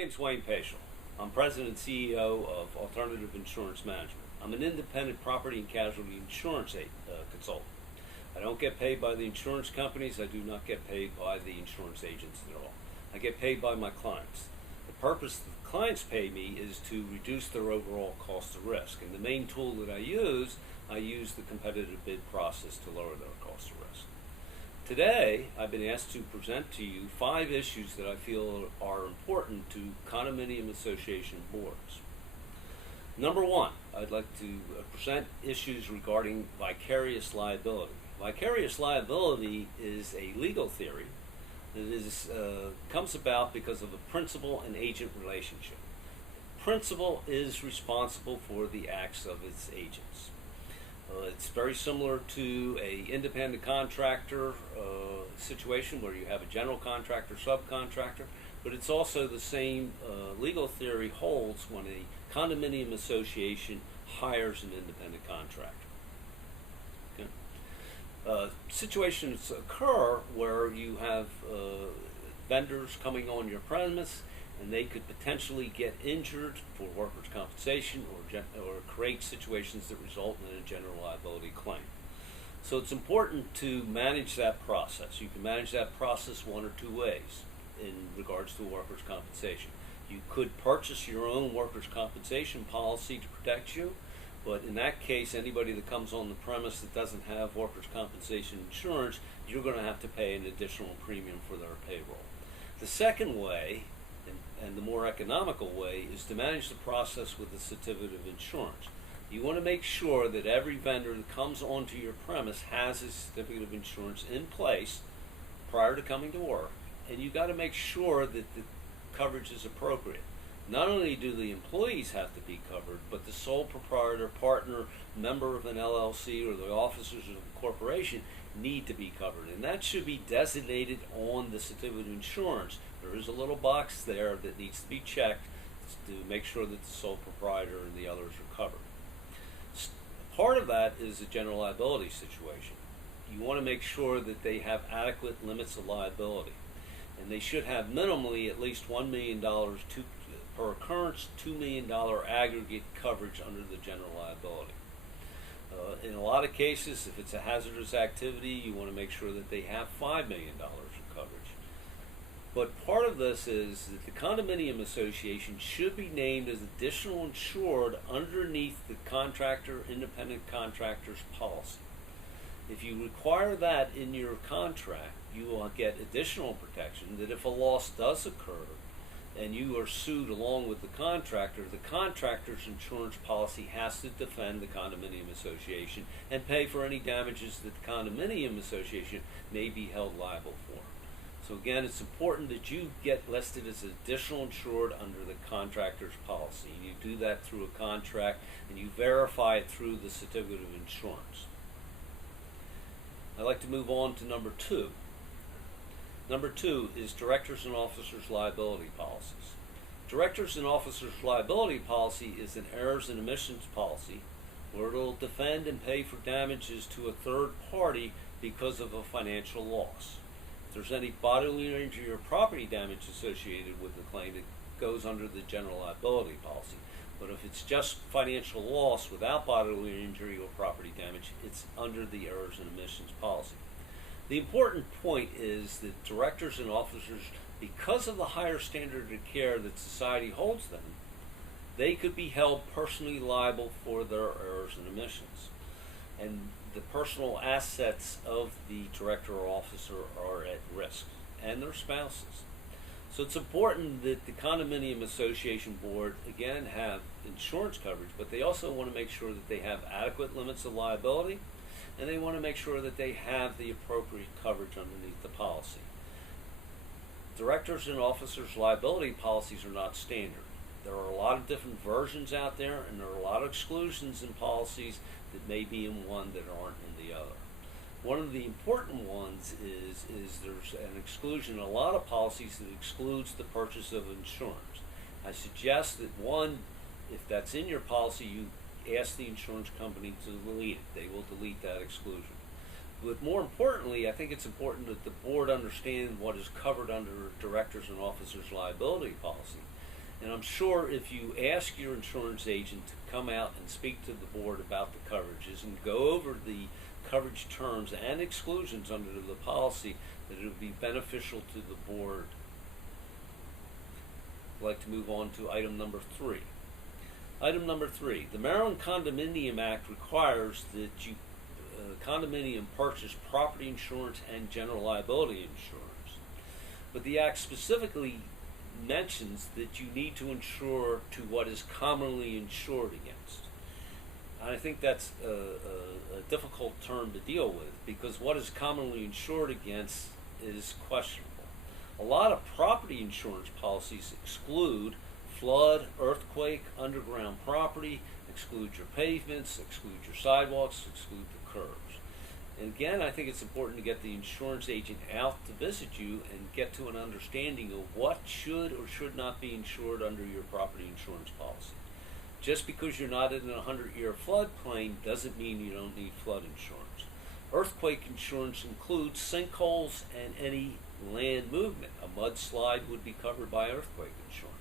name's Wayne Paschal. I'm President and CEO of Alternative Insurance Management. I'm an independent property and casualty insurance consultant. I don't get paid by the insurance companies. I do not get paid by the insurance agents at all. I get paid by my clients. The purpose that the clients pay me is to reduce their overall cost of risk. And the main tool that I use the competitive bid process to lower their cost of risk. Today, I've been asked to present to you 5 issues that I feel are important to condominium association boards. Number 1, I'd like to present issues regarding vicarious liability. Vicarious liability is a legal theory that comes about because of a principal and agent relationship. The principal is responsible for the acts of its agents. It's very similar to an independent contractor situation where you have a general contractor, subcontractor, but it's also the same legal theory holds when a condominium association hires an independent contractor. Okay. Situations occur where you have vendors coming on your premise, and they could potentially get injured for workers' compensation or create situations that result in a general liability claim. So it's important to manage that process. You can manage that process one or two ways in regards to workers' compensation. You could purchase your own workers' compensation policy to protect you, but in that case, anybody that comes on the premise that doesn't have workers' compensation insurance, you're going to have to pay an additional premium for their payroll. The second way, and the more economical way, is to manage the process with a certificate of insurance. You want to make sure that every vendor that comes onto your premise has a certificate of insurance in place prior to coming to work, and you've got to make sure that the coverage is appropriate. Not only do the employees have to be covered, but the sole proprietor, partner, member of an LLC, or the officers of the corporation need to be covered, and that should be designated on the certificate of insurance. There is a little box there that needs to be checked to make sure that the sole proprietor and the others are covered. Part of that is a general liability situation. You want to make sure that they have adequate limits of liability, and they should have minimally at least $1 million per occurrence, $2 million aggregate coverage under the general liability. In a lot of cases, if it's a hazardous activity, you want to make sure that they have $5 million of coverage. But part of this is that the condominium association should be named as additional insured underneath the independent contractor's policy. If you require that in your contract, you will get additional protection that if a loss does occur and you are sued along with the contractor's insurance policy has to defend the condominium association and pay for any damages that the condominium association may be held liable for. So again, it's important that you get listed as additional insured under the contractor's policy. You do that through a contract, and you verify it through the certificate of insurance. I'd like to move on to number 2. Number 2 is directors and officers liability policies. Directors and officers liability policy is an errors and omissions policy where it will defend and pay for damages to a third party because of a financial loss. If there's any bodily injury or property damage associated with the claim, it goes under the general liability policy. But if it's just financial loss without bodily injury or property damage, it's under the errors and omissions policy. The important point is that directors and officers, because of the higher standard of care that society holds them, they could be held personally liable for their errors and omissions. And the personal assets of the director or officer are at risk, and their spouses. So it's important that the condominium association board, again, have insurance coverage, but they also want to make sure that they have adequate limits of liability, and they want to make sure that they have the appropriate coverage underneath the policy. Directors and officers liability policies are not standard. There are a lot of different versions out there, and there are a lot of exclusions in policies that may be in one that aren't in the other. One of the important ones is there's an exclusion in a lot of policies that excludes the purchase of insurance. I suggest that one, if that's in your policy, you ask the insurance company to delete it. They will delete that exclusion. But more importantly, I think it's important that the board understand what is covered under directors and officers liability policy. And I'm sure if you ask your insurance agent to come out and speak to the board about the coverages and go over the coverage terms and exclusions under the policy, that it would be beneficial to the board. I'd like to move on to item number 3. Item number 3, the Maryland Condominium Act requires that you condominium purchase property insurance and general liability insurance. But the Act specifically mentions that you need to insure to what is commonly insured against. And I think that's a difficult term to deal with, because what is commonly insured against is questionable. A lot of property insurance policies exclude flood, earthquake, underground property, exclude your pavements, exclude your sidewalks, exclude the curbs. And again, I think it's important to get the insurance agent out to visit you and get to an understanding of what should or should not be insured under your property insurance policy. Just because you're not in a 100-year floodplain doesn't mean you don't need flood insurance. Earthquake insurance includes sinkholes and any land movement. A mudslide would be covered by earthquake insurance.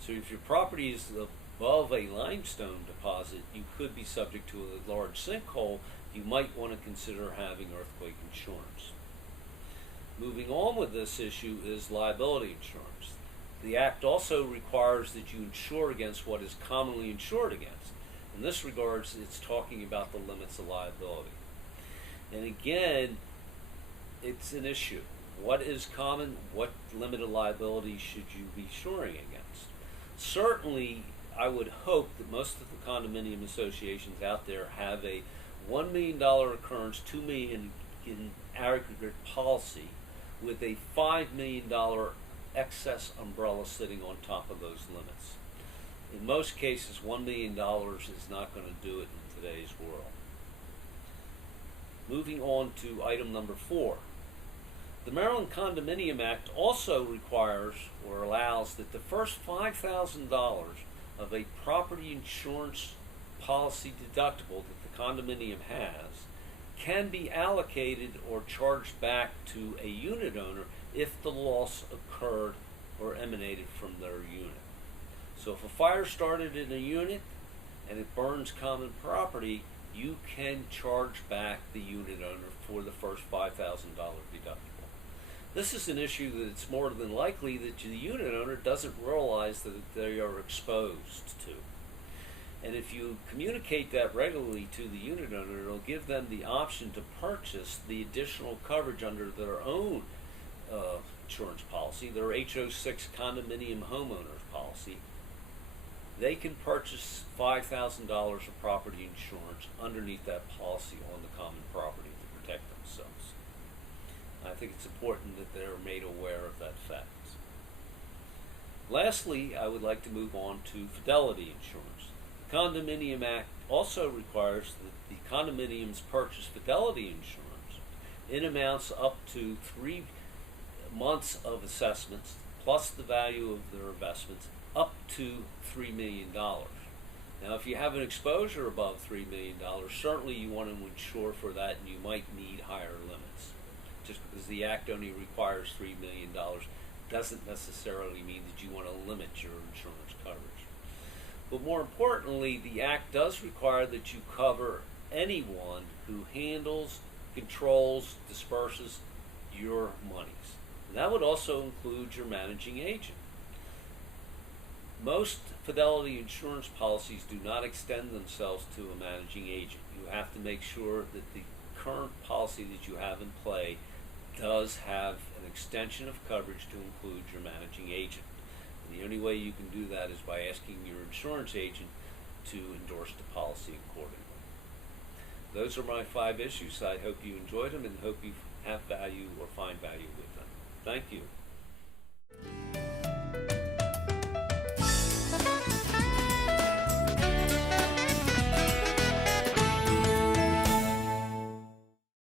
So if your property is above a limestone deposit, you could be subject to a large sinkhole. You might want to consider having earthquake insurance. Moving on with this issue is liability insurance. The Act also requires that you insure against what is commonly insured against. In this regards, it's talking about the limits of liability. And again, it's an issue. What is common? What limit of liability should you be insuring against? Certainly, I would hope that most of the condominium associations out there have a $1 million occurrence, $2 million in aggregate policy with a $5 million excess umbrella sitting on top of those limits. In most cases, $1 million is not going to do it in today's world. Moving on to item number 4. The Maryland Condominium Act also requires or allows that the first $5,000 of a property insurance policy deductible that the condominium has can be allocated or charged back to a unit owner if the loss occurred or emanated from their unit. So if a fire started in a unit and it burns common property, you can charge back the unit owner for the first $5,000 deductible. This is an issue that it's more than likely that the unit owner doesn't realize that they are exposed to. And if you communicate that regularly to the unit owner, it'll give them the option to purchase the additional coverage under their own insurance policy, their HO6 condominium homeowners policy. They can purchase $5,000 of property insurance underneath that policy on the common property to protect themselves. I think it's important that they're made aware of that fact. Lastly, I would like to move on to Fidelity Insurance. The Condominium Act also requires that the condominiums purchase Fidelity Insurance in amounts up to 3 months of assessments plus the value of their investments up to $3 million. Now, if you have an exposure above $3 million, certainly you want to insure for that, and you might need higher limits. Just because the Act only requires $3 million doesn't necessarily mean that you want to limit your insurance coverage. But more importantly, the Act does require that you cover anyone who handles, controls, disperses your monies. And that would also include your managing agent. Most Fidelity insurance policies do not extend themselves to a managing agent. You have to make sure that the current policy that you have in play does have an extension of coverage to include your managing agent. And the only way you can do that is by asking your insurance agent to endorse the policy accordingly. Those are my 5 issues. I hope you enjoyed them and hope you have value or find value with them. Thank you.